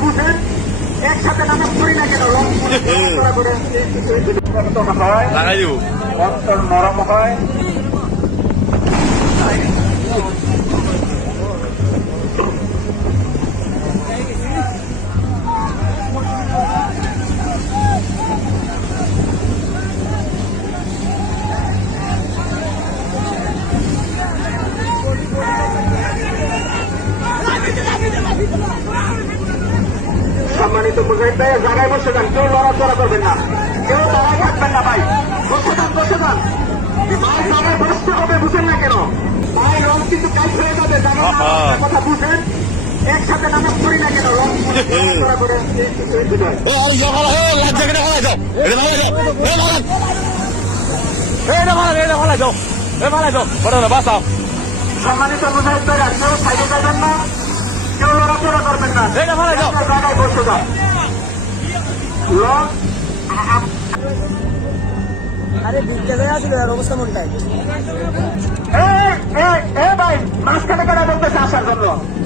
বুঝেন, একসাথে নামাজ পড়ি না কেন? লাগাই দিব অন্তর নরম হয়। সম্মানিত মুজাহিদ ভাই, জায়গায় বসে যান, কেউ লড়াচড়া করবেন না, কেউ দাঁড়ায় থাকবেন না ভাই, বসে যান বসে যান। ভাই জায়গায় বসতে হবে, বুঝেন না কেন? ভাই রং কিন্তু কাজ হয়ে যাবে, জায়গায় কথা বুঝেন, একসাথে নামাজ পড়ি না কেন? রং করে সম্মানিত মুজাহিদ ভাইরা, কেউ সাইডে যাবেন না, কেউ লড়াচড়া করবেন না, জায়গায় বসে যান। আরে বিদ্যালয়ে আসলে আর অবস্থা মনটাই ভাই মাঝখানে কেন বলতেছে আসার জন্য?